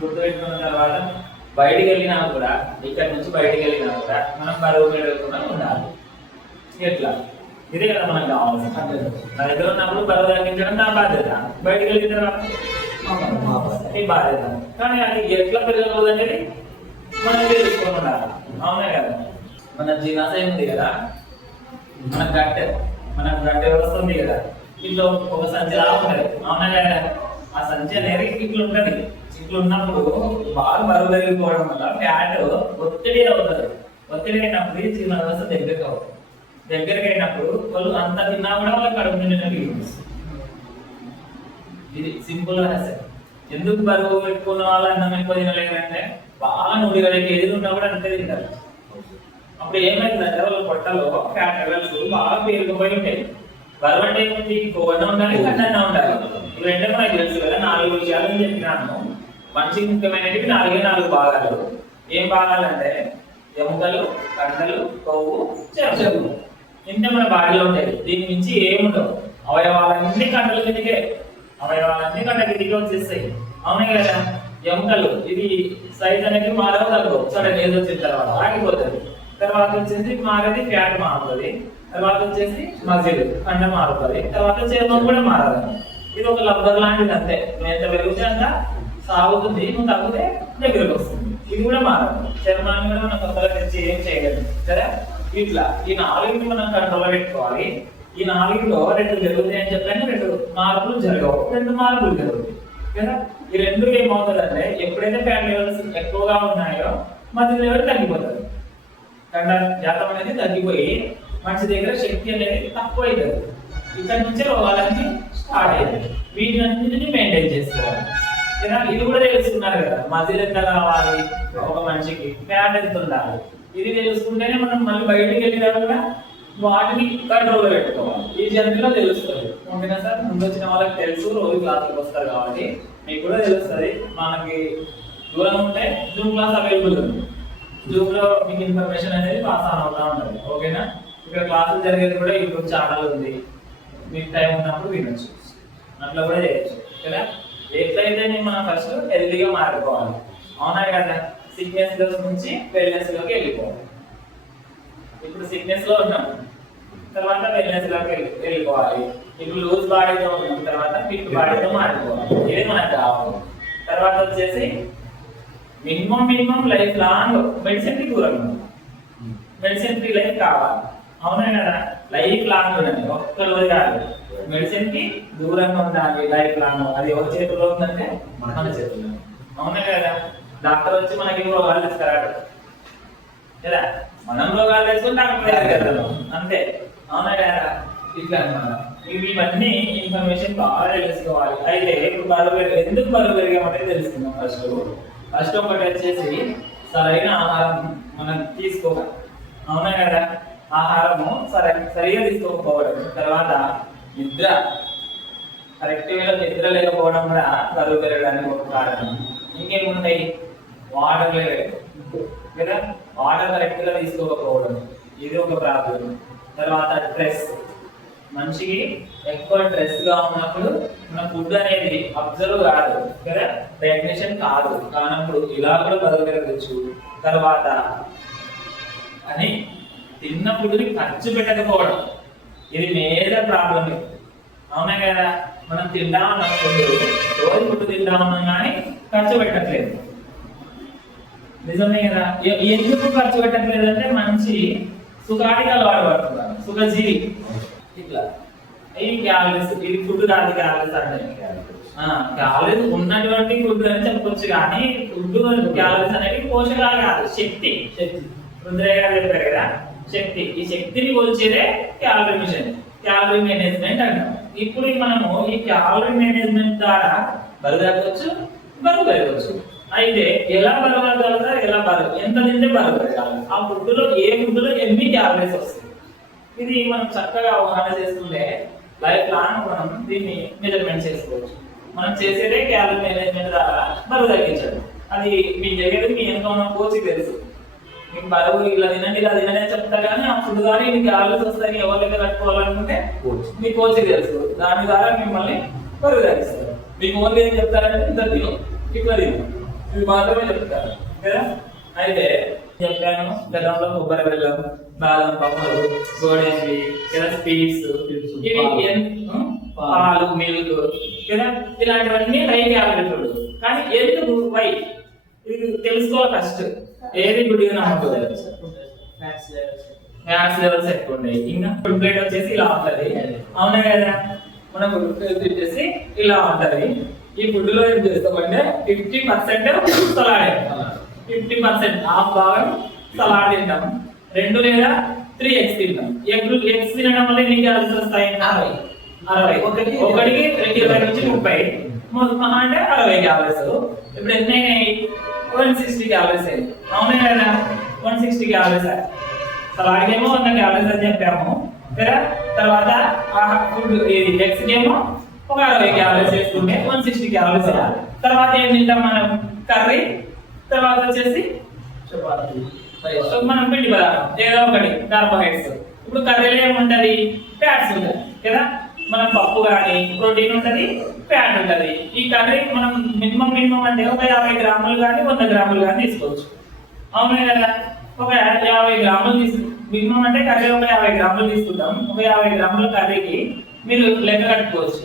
గుర్తుపెట్టుకున్న తర్వాత బయటికి వెళ్ళినా కూడా ఇక్కడ నుంచి బయటికి వెళ్ళినా కూడా మనం బరువు పెరగకుండా ఉండాలి. ఎట్లా ఇదే కదా మనకు కావాల్సింది. నా దగ్గర ఉన్నప్పుడు బరువు తగ్గించడం నా బాధ్యత, బయటికి వెళ్ళిన తర్వాత ఈ బాధ్యత. కానీ అది ఎట్లా పెరగకూడదు అనేది మనం తెలుసుకొని ఉండాలి. అవునా కదా? మన జీర్ణాశయం ఉంది కదా, మనకు గట్టె వ్యవస్థ ఉంది కదా, ఇంట్లో ఒక సంచి లా ఉంటది. అవునా కదా? ఆ సంచి అనేది ఇట్లా ఉంటది. ఇట్లా ఉన్నప్పుడు బాగా బరువు పెరిగిపోవడం వల్ల ఫ్యాట్ ఒత్తిడి అవుతుంది. ఒత్తిడి అయినప్పుడు జీర్ణ వ్యవస్థ దగ్గరికి అయినప్పుడు వాళ్ళు అంత తిన్నా కూడా వాళ్ళకి కడుపు నిండినట్టు. ఇది సింపుల్ రహస్యం. ఎందుకు బరువు పెట్టుకున్న వాళ్ళు అన్నం ఎక్కువ తినలేదంటే బాగా నూడిగలకి ఏది ఉన్నా కూడా అంతే తింటారు. అప్పుడు ఏమైందంటే వాళ్ళ పొట్టలో ఫ్యాట్ లెవెల్స్ బాగా పేరుకుపోయి ఉంటాయి. బరువు అంటే ఏమిటి? కొవ్వన్న ఉండాలి, కట్టన్న ఉండాలి. ఇవి రెండే మనకి తెలుసు కదా. 4 విషయాలు చెప్పినాను. మనిషికి ముఖ్యమైనవి 4 భాగాలు. ఏం భాగాలంటే ఎముకలు, కండలు, కొవ్వు, చెరువు. ఇంత మన బాడీలో ఉంటాయి. దీని నుంచి ఏముండవు. అవయవాలన్నీ కండల కిందికే వచ్చేస్తాయి. అవునే కదా? ఎముకలు ఇది సైజ్ అనేది మారవ తగ్గవు. సడన్ ఏజ్ వచ్చిన తర్వాత ఆగిపోతుంది. తర్వాత వచ్చేసి మారేది ఫ్యాట్ మారుతుంది. తర్వాత వచ్చేసి మజిల్ కండ మారుతుంది. తర్వాత చర్మం కూడా మారదు. ఇది ఒక లబ్బర్ లాంటిది అంతే. నువ్వు ఎంత పెరిగితే అంత సాగుతుంది, నువ్వు తగ్గితే దగ్గరకు వస్తుంది. ఇది కూడా మారదు. చర్మాన్ని కూడా మనం కొత్తగా తెచ్చి ఏం చేయలేదు కదా. ఇట్లా ఈ 4 మనం కంట్రోల్లో పెట్టుకోవాలి. ఈ 4లో 2 జరుగుతాయి అని చెప్పాను. 2 మార్పులు జరగవు, 2 మార్పులు జరుగుతాయి కదా. ఈ 2 ఏమవుతుందంటే ఎప్పుడైతే ఫ్యాట్ లెవెల్స్ ఎక్కువగా ఉన్నాయో మజిల్ లెవెల్ తగ్గిపోతుంది. కండ జాతం అనేది తగ్గిపోయి మనిషి దగ్గర శక్తి అనేది తక్కువ అవుతుంది. ఇక్కడ నుంచే రోగాలన్నీ స్టార్ట్ అవుతాయి. వీటిని మెయింటైన్ చేసుకోవాలి కదా. ఇది కూడా తెలుసుకున్నారు కదా. మజిల్ ఎంత కావాలి ఒక మనిషికి, ఫ్యాట్ ఎంత ఉండాలి. ఇది తెలుసుకుంటేనే మనం మళ్ళీ బయటికి వెళ్ళినా కూడా వాటిని కంట్రోల్లో పెట్టుకోవాలి. ఈ జర్నీలో తెలుస్తుంది. ఓకేనా సార్? ముందు వచ్చిన వాళ్ళకి తెలుసు, రోజు క్లాసులకు వస్తారు కాబట్టి మీకు కూడా తెలుస్తుంది. మనకి దూరం ఉంటే జూమ్ క్లాస్ అవైలబుల్ ఉంది. జూమ్ లో మీకు ఇన్ఫర్మేషన్ అనేది పాస్ ఆన్ అవుతా ఉంటుంది. ఓకేనా? ఇక్కడ క్లాసులు జరిగేది కూడా యూట్యూబ్ ఛానల్ ఉంది. మీకు టైం ఉన్నప్పుడు వినొచ్చు, అట్లా కూడా చేయొచ్చు కదా. ఎట్లయితే మనం ఫస్ట్ హెల్తీగా మారిపోవాలి. అవునా కదా? సిక్నెస్ నుంచి వెల్నెస్ లోకి వెళ్ళిపోవాలి. ఇప్పుడు సిక్నెస్ లో ఉన్నాం, తర్వాత వెల్నెస్ లోకి వెళ్ళిపోవాలి. ఇప్పుడు లూజ్ బాడీతో ఉన్నాం, తర్వాత ఫిట్ బాడీతో మారిపోవాలి. ఇది మనకు కావాలి. తర్వాత వచ్చేసి మినిమం లైఫ్ లాంగ్ మెడిసిన్ కి దూరం ఉంది. మెడిసిన్ ఫ్రీ లైఫ్ కావాలి. అవునా కదా? లైఫ్ లాంగ్ ఉండండి, ఒక్క రోజు కాదు. మెడిసిన్ కి దూరంగా ఉండాలి లైఫ్ లాంగ్. అది ఎవరి చేతిలో ఉందంటే మన చేతిలో. అవునా కదా? డాక్టర్ వచ్చి మనకి రోగాలు తీసుకురాడు కదా. మనం రోగాలు తెచ్చుకుని డాక్టర్ అంతే. అవునా కదా? ఇట్లా అన్నమాట. ఇవన్నీ ఇన్ఫర్మేషన్ బాగా తెలుసుకోవాలి. అయితే ఇప్పుడు ఎందుకు బరువు పెరిగామంటే తెలుసుకుందాం. ఫస్ట్ ఒకటి వచ్చేసి సరైన ఆహారం మనం తీసుకోవాలి. అవునా కదా? ఆహారము సరిగా తీసుకోకపోవడం, తర్వాత నిద్ర కరెక్ట్ వేళ నిద్ర లేకపోవడం కూడా బరువు పెరగడానికి ఒక కారణం. ఇంకేముంటాయి? వాటర్ లెవెల్ కదా, వాటర్ కరెక్ట్ గా తీసుకోకపోవడం, ఇది ఒక ప్రాబ్లం. తర్వాత స్ట్రెస్, మనిషికి ఎక్కువ స్ట్రెస్ గా ఉన్నప్పుడు మన ఫుడ్ అనేది అబ్జర్వ్ కాదు కదా, డైజెషన్ కానప్పుడు ఇలా కూడా బరువు పెరగచ్చు. తర్వాత అని తిన్న ఫుడ్ని ఖర్చు పెట్టకపోవడం, ఇది మేజర్ ప్రాబ్లం. అవునా కదా? మనం తింటా ఉన్నాం, రోజు ఫుడ్ తింటా ఉన్నాం కానీ ఖర్చు పెట్టట్లేదు. నిజమే కదా? ఎందుకు ఖర్చు పెట్టట్లేదు అంటే మనిషి సుఖానికి అలవాటు పడుతున్నారు, సుఖజీవి. ఇట్లా ఇది క్యాలరీస్, ఇది ఫుడ్ కాదు. క్యాలరీస్ అంటే క్యాలరీస్ ఉన్నటువంటి ఫుడ్ అని చెప్పొచ్చు, కానీ ఫుడ్ క్యాలరీస్ అనేది పోషకాలు కాదు, శక్తి. రుద్రయ్య గారు చెప్పారు కదా, శక్తి. ఈ శక్తిని కొలిచేదే క్యాలరీ మిషన్, క్యాలరీ మేనేజ్మెంట్ అంటాం. ఇప్పుడు మనము ఈ క్యాలరీ మేనేజ్మెంట్ ద్వారా బరువు తగ్గొచ్చు, బరువు పెరగచ్చు. అయితే ఎలా బరువు తగ్గలుగుతారు, ఎలా బరువు ఎంత తింటే బరువు పెరగాలి, ఆ ఫుడ్లో ఏ ఫుడ్లో ఎన్ని క్యాలరీస్ వస్తాయి, ఇది మనం చక్కగా అవగాహన చేసుకుంటే లైఫ్ లాంగ్ మనం దీన్ని మెజర్మెంట్ చేసుకోవచ్చు. మనం చేసేదే క్యాలరీ మేనేజ్మెంట్ ద్వారా బరువు తగ్గించడం. అది మీ జరిగేది మీ ఎంత ఉన్న కోచ్కి తెలుసు. మీకు బరువు ఇలా తినండి అని చెప్తా కానీ ఆ ఫుడ్ కానీ మీకు క్యాలరీస్ వస్తాయని ఎవరి దగ్గర కట్టుకోవాలనుకుంటే మీ కోచ్కి తెలుసు. దాని ద్వారా మిమ్మల్ని బరువు తగ్గిస్తారు. మీకు ఓన్లీ ఏం చెప్తారంటే ఇంత తిను, ఇట్లా తింటాం. ఇవి మాత్రమే చెప్తారు కదా. అయితే చెప్పాను గతంలో కొబ్బరి బెల్లం, బాదం పప్పులు, గోడేసి లేదా స్వీట్స్, ఇవి పాలు, మిల్క్ కదా, ఇలాంటివన్నీ హై క్యాలరీ ఫుడ్. కానీ ఎందుకు వై ఇది తెలుసుకోవాలి ఫస్ట్. ఏది గుడ్డిగా నమ్మకూడదు. ఫ్యాట్స్ లెవెల్స్ ఎక్కువ ఉన్నాయి. ఇంకా ఫుడ్ ప్లేట్ వచ్చేసి ఇలా ఉంటది, అవునా కదా. మన ఫుడ్ ప్లేట్ వచ్చేసి ఇలా ఉంటది. ఈ ఫుడ్ లో ఏం చేస్తామంటే 50% సలాడే, 50% హాఫ్ భాగం సలాడ్ తింటాం, 2 లేదా 3 ఎగ్స్ తింటాం. ఎగ్స్ తినడం వల్ల ఎన్ని క్యాలరీస్ వస్తాయి? 60. ఒకటికి 20 నుంచి 30, మహా అంటే 60 క్యాలరీస్. ఇప్పుడు ఎన్ని అయినాయి? 160 క్యాలరీస్ అయ్యాయి, అవునా కదా. 160 క్యాలరీస్ సలాడ్ ఏమో 100 క్యాలరీస్ అని చెప్పాము కదా. తర్వాత ఫుడ్ ఎగ్స్ ఏమో ఒక 60 క్యాలరీస్ వేసుకుంటే 160 క్యాలరీస్. తర్వాత ఏం తింటాం మనం? కర్రీ, తర్వాత వచ్చేసి మనం పిండి పదార్థం ఏదో ఒకటి కార్బోహైడ్రేట్స్. ఇప్పుడు కర్రీలో ఏముంటది? ఫ్యాట్స్ ఉంటుంది కదా. మనం పప్పు కానీ ప్రోటీన్ ఉంటుంది, ఫ్యాట్ ఉంటుంది. ఈ కర్రీ మనం మినిమం అంటే ఒక 50 గ్రాములు కానీ 100 గ్రాములు కానీ తీసుకోవచ్చు, అవునా కదా. ఒక 50 గ్రాములు మినిమం అంటే కర్రీ ఒక 50 గ్రాములు తీసుకుంటాం. ఒక 50 గ్రాముల కర్రీకి మీరు లెక్క కట్టుకోవచ్చు.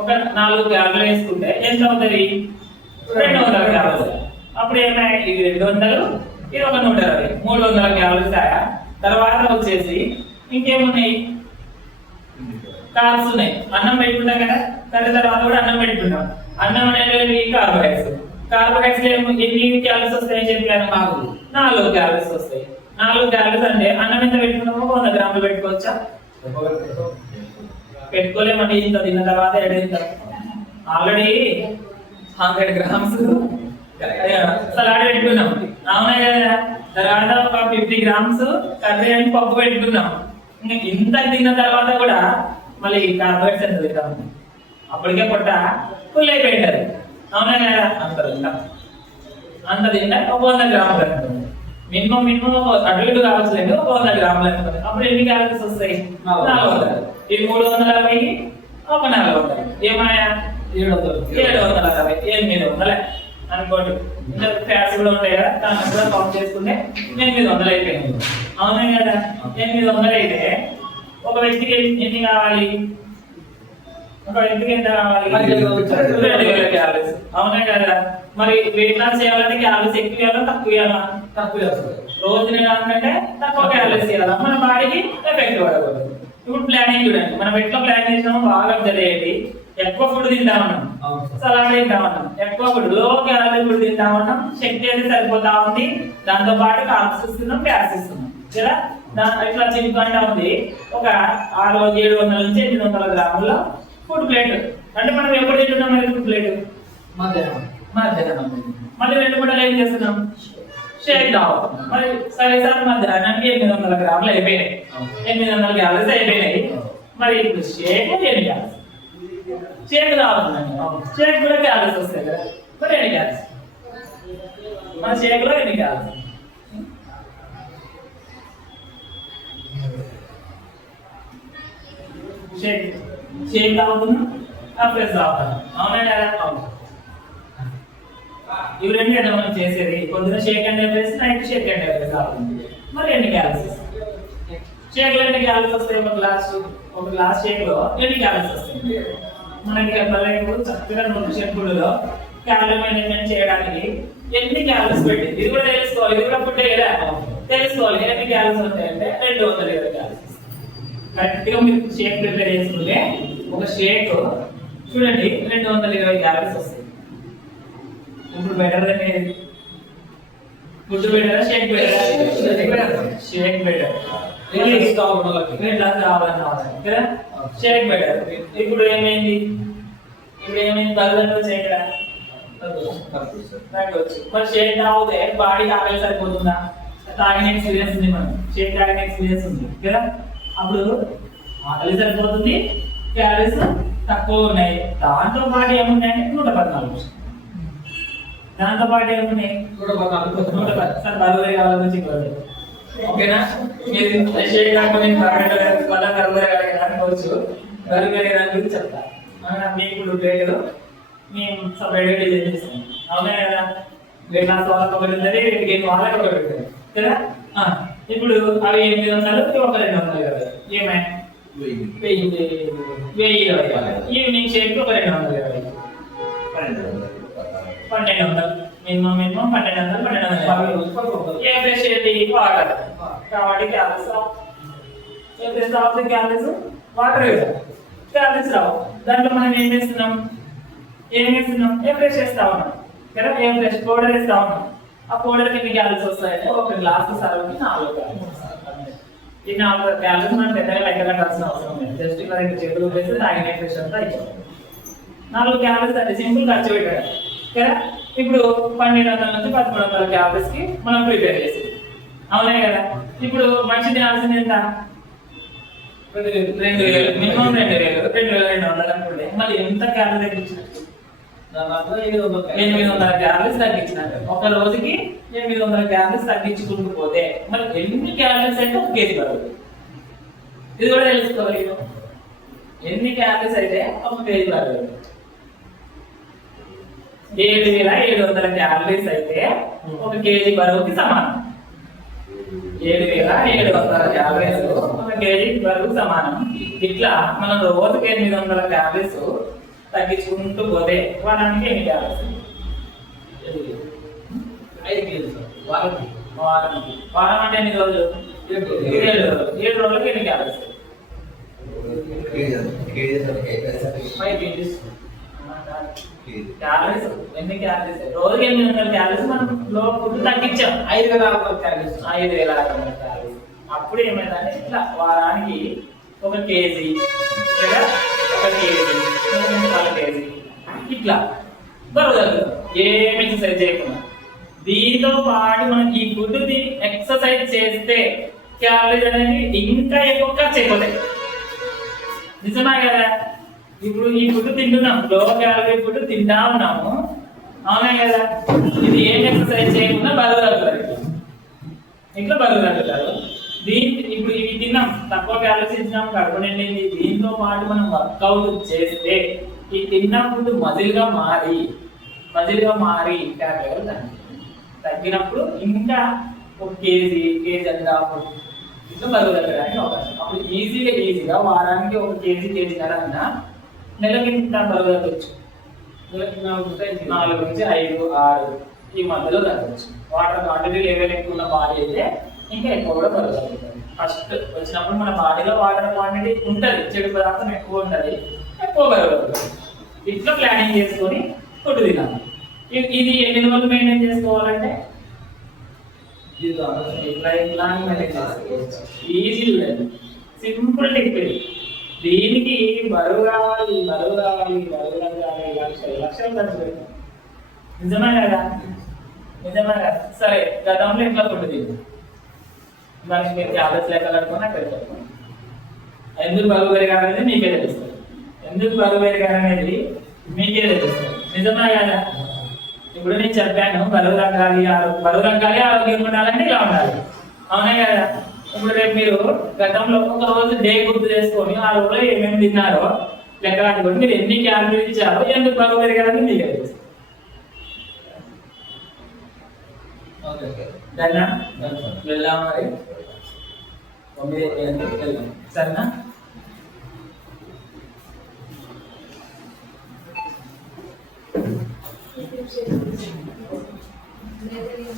ఒక 4 క్యాలరీలు వేసుకుంటే ఎంత అవుతుంది? 200 క్యాలరీస్. అప్పుడు ఏమైనా ఇది 200, ఇది ఒక 120, 300 క్యాలరీస్ ఆయా. తర్వాత వచ్చేసి ఇంకేమున్నాయి? కార్బ్స్ ఉన్నాయి. అన్నం పెట్టుకుంటాం కదా, కర్రీ తర్వాత కూడా అన్నం పెట్టుకుంటాం. అన్నం అనేది కార్బోహైడ్రేట్స్. కార్బోహైడ్రేట్స్ ఎన్ని క్యాలరీస్ వస్తాయని చెప్పాను? 4 క్యాలరీస్ వస్తాయి. 4 క్యాలరీస్ అంటే అన్నం ఎంత పెట్టుకున్నామో 100 గ్రాములు పెట్టుకోవచ్చా? పెట్టుకోలేమండి. ఇంత తిన్న తర్వాత ఆల్రెడీ 100 గ్రామ్స్ సలాడ్ పెట్టుకున్నాం, అవునా కదా. తర్వాత ఒక 50 గ్రామ్స్ కర్రీ అని పప్పు పెట్టుకున్నాం. ఇంత తిన్న తర్వాత కూడా మళ్ళీ కార్బోహైడ్రేట్స్ ఎంత తింటాం? అప్పటికే పొట్ట ఫుల్ అయిపోయింటారు, అవునా కదా. అంత తింటే ఒక 100 గ్రాములు అనుకోండి. మినిమం అటు ఇటు కావచ్చు లేదు, ఒక 100 గ్రాములు అనుకోండి. అప్పుడు ఎన్ని క్యాలరీస్ వస్తాయి? 400. ఇది 360, ఒక 400 ఏమాయా? 760, 800 అనుకోండి. ఇంకా ఫ్యాట్స్ కూడా ఉంటాయి కదా, దాన్ని కూడా కౌంట్ చేసుకుంటే 800 అయిపోయింది, అవునా కదా. 800 అయితే ఒక వ్యక్తికి ఎన్ని కావాలి? ఒక వ్యక్తికి ఎంత కావాలి? 2000 క్యాలరీస్, అవునా కదా. మరి వెయిట్ లాస్ చేయాలంటే క్యాలరీస్ ఎక్కువ ఇవ్వాలా తక్కువ ఇవ్వాలా? తక్కువ. రోజు తినడానికంటే తక్కువ క్యాలరీస్ ఇవ్వాలా, మన బాడీకి ఎఫెక్ట్ పడకూడదు. ఇప్పుడు ప్లానింగ్ చూడండి, మనం ఎట్లా ప్లాన్ చేసినామో బాగా తెలియదు. ఎక్కువ ఫుడ్ తింటామన్నాం, సలాడ్ తింటామన్నాం, ఎక్కువ ఫుడ్ లో క్యాలరీ ఫుడ్ తింటామన్నాం, శక్తి అయితే సరిపోతా ఉంది. దాంతో పాటు కార్బ్స్ ఇస్తున్నాం, ఫ్యాట్స్ ఇస్తున్నాం కదా. ఇట్లా చింపుకుంటా ఉంది. ఒక 700 నుంచి 800 గ్రాముల ఫుడ్ ప్లేట్. అంటే మనం ఎప్పుడు తింటున్నాం ఫుడ్ ప్లేట్? మధ్యాహ్నం. మళ్ళీ 2 పూటలు ఏం చేస్తున్నాం? షేక్ తాగుతాం. మరి సరే సార్ మధ్యాహ్నానికి 800 గ్రాములు అయిపోయినాయి, 800 క్యాలరీస్ అయిపోయినాయి. మరి ఇప్పుడు షేక్ ఎన్ని క్యాలరీస్? షేక్ తాగుతున్నాం, షేక్ కూడా క్యాలరీస్ వస్తాయి కదా. మరి ఎన్ని క్యాలరీస్? మన షేక్ లో ఎన్ని క్యాలరీస్? షేక్ తాగుతున్నాం, ప్లస్ తాగుతున్నాం, అవునా కదా. ఇవి రెండు కదా మనం చేసేది. పొద్దున shake and plus, night shake and plus తాగుతుంది. మరి ఎన్ని క్యాలరీస్? షేక్ లో ఎన్ని క్యాలరీస్ వస్తాయి? ఒక గ్లాస్ షేక్ లో ఎన్ని క్యాలరీస్ వస్తాయి? మనకి చక్కగా nutrition food low calorie management చేయడానికి ఎన్ని క్యాలరీస్ పెట్టి ఇది కూడా తెలుసుకోవాలి. ఇది కూడా ఫుడ్ కదా, తెలుసుకోవాలి. ఎన్ని క్యాలరీస్ ఉంటాయంటే 220 క్యాలరీస్. కరెక్ట్ గా మీరు షేక్ ప్రిపేర్ చేసుకుంటే ఒక షేక్ చూడండి 220 క్యాలరీస్ వస్తాయి. ఇప్పుడు బెటర్ అనేది food better, shake better? Shake better. Shake better. ఇప్పుడు ఏమైంది? తగ్గుదల చేయడా? మరి షేక్ తాగితే బాడీకి ఆకలి సరిపోతుందా? తాగిన ఎక్స్పీరియన్స్ ఉంది, మనం షేక్ తాగిన ఎక్స్పీరియన్స్ ఉంది కదా. అప్పుడు ఆకలి సరిపోతుంది, క్యాలరీస్ తక్కువ ఉన్నాయి. దాంతో పాటు ఏమున్నాయంటే 114. దాంతో పాటు ఏమున్నాయి? 114. సార్ బరువు కావాలని ఓకేనా. మీరు షేక్ కాకపోతే అనుకోవచ్చు, బరువు దాని గురించి చెప్తా. మీకు లేదు, మేము సపరేట్గా డిజైన్ చేస్తాం. అవునా కదా? వెయిట్ లాస్ వాళ్ళకి ఒకటి ఉంటుంది, వెయిట్ గెయిన్ వాళ్ళకి ఒకటి ఉంటుంది కదా. ఇప్పుడు అవి 800 ఒక 200 కదా, ఏమే 1020. ఈవినింగ్ షేక్ ఒక 220, 1200 మినిమం 1200. ఏ ఫ్రెష్ ఏంటి వాటర్ కాబట్టి క్యాలరీస్ రావు. ఏ ఫ్రెష్ రావచ్చు క్యాలరీస్ వాటర్ కదా, క్యాలరీస్ రావు. దాంట్లో మనం ఏం చేస్తున్నాం ఏ ఫ్రెష్ వేస్తా ఉన్నాం కదా, ఏ ఫ్రెష్ పౌడర్ వేస్తా ఉన్నాం. ఆ పౌడర్కి ఎన్ని క్యాలరీస్ వస్తాయంటే ఒక గ్లాస్ సర్వ్కి 4 క్యాలరీస్. ఈ 4 క్యాలరీస్ మనం పెద్దగా లెక్క కట్టాల్సిన అవసరం లేదు. జస్ట్ ఇలా 2 చేతులు వేసి తాగిన ఫ్రెష్ అంతా అయిపోతుంది. 4 క్యాలరీస్ అంటే సింపుల్ ఖర్చు పెట్టాలి కదా. ఇప్పుడు 1200 నుంచి 1300 క్యాలరీస్ కి మనం ప్రిపేర్ చేసి, అవునా కదా. ఇప్పుడు మనిషి తినాల్సింది ఎంత? 2000, మినిమం 2200 అనుకుంటే మళ్ళీ ఎంత క్యాలరీ తగ్గించినట్టు? 800 క్యాలరీస్ తగ్గించినట్టు. ఒక రోజుకి 800 క్యాలరీస్ తగ్గించుకుంటూ పోతే మరి ఎన్ని క్యాలరీస్ అయితే 1 కేజీ బరువు? ఇది కూడా తెలుసుకోవాలి. ఎన్ని క్యాలరీస్ అయితే 1 కేజీ బరువు? 7700 క్యాలరీస్ అయితే 1 కేజీ బరువుకి సమానం. 7700 క్యాలరీస్ 1 కేజీ బరువుకి సమానం. ఇట్లా మనం రోజుకి 800 క్యాలరీస్ తగ్గించుకుంటూ పోతే వారానికి ఎన్ని క్యాలరీస్? 5 కేజీస్. వారం అంటే ఎన్ని రోజులు? 7 రోజులకి ఎన్ని క్యాలరీస్? 5 కేజీస్. క్యాలరీస్ ఎన్ని క్యాలరీస్? రోజుకి 800 క్యాలరీస్ మనం ఫుడ్ తగ్గించాం. 5000 క్యాలరీస్. అప్పుడు ఏమైందంటే ఇట్లా వారానికి 1 కేజీ లేదా 1 కేజీ 1 కేజీ ఇట్లా బరువు తగ్గుతాం ఏం ఎక్సర్సైజ్ చేయకుండా. దీంతో పాటు మనం ఈ ఫుడ్ ఎక్సర్సైజ్ చేస్తే క్యాలరీస్ అనేది ఇంకా ఎక్కువ ఖర్చు అయిపోతాయి. నిజమే కదా. ఇప్పుడు ఈ ఫుడ్ తింటున్నాం, లో క్యాలరీ ఫుడ్ తింటా ఉన్నాము, అవునా కదా. ఇది ఏం ఎక్సర్సైజ్ చేయకుండా బరువు తగ్గుతారు. ఇట్లా బరువు తగ్గుతారు. ఇప్పుడు ఇవి తిన్నాం, తక్కువ క్యాలరీస్ ఇచ్చినాం, కడుపు నిండింది. దీంతో పాటు మనం వర్కౌట్ చేస్తే ఈ తిన్న ఫుడ్ మజిల్గా మారి క్యాలరీలు తగ్గినప్పుడు ఇంకా 1 కేజీ అంతా ఇట్లా బరువు తగ్గడానికి అవకాశం. అప్పుడు ఈజీగా వారానికి 1 కేజీన్నర అన్నా నెలకి ఇంత బరువు తగ్గచ్చు. 4 నుంచి 5, 6 ఈ మధ్యలో తగ్గచ్చు. వాటర్ క్వాంటిటీ లెవెల్ ఎక్కువ ఉన్న బాడీ అయితే ఇంకా ఎక్కువ కూడా బరువు తగ్గుతుంది. ఫస్ట్ వచ్చినప్పుడు మన బాడీలో వాటర్ క్వాంటిటీ ఉంటుంది, చెడు పదార్థం ఎక్కువ ఉంటుంది, ఎక్కువ బరువు తగ్గుతుంది. ఇట్లా ప్లానింగ్ చేసుకొని ఫుడ్ తినాలి. ఇది ఎన్ని రోజులు మెయింటైన్ చేసుకోవాలంటే ఇట్లా ఈజీ చూడండి, సింపుల్ టిప్. దీనికి బరువు కావాలి లక్షలు ఖర్చు పెడతాం. నిజమే కదా. సరే, గతంలో ఎట్లా ఫుడ్ తింది దానికి మీరు క్యాలరీస్ లెక్క కట్టుకుని పెడతారు. ఎందుకు బరువు పెరిగారనేది మీకే తెలుస్తుంది. నిజమే కదా. ఇప్పుడు నేను చెప్పాను బరువు తగ్గాలి ఆరోగ్యం ఉండాలంటే ఇలా ఉండాలి, అవునా కదా. ఇప్పుడు రేపు మీరు గతంలో ఒక రోజు డే గుర్తు చేసుకొని ఆ రోజులో ఏమేమి తిన్నారో లెక్క కట్టుకొని మీరు ఎన్ని క్యాలరీలు ఇచ్చారో ఎందుకు బరువు పెరిగారని మీకే తెలుస్తుంది. వెళ్దాం మరి, సరేనా? Gracias.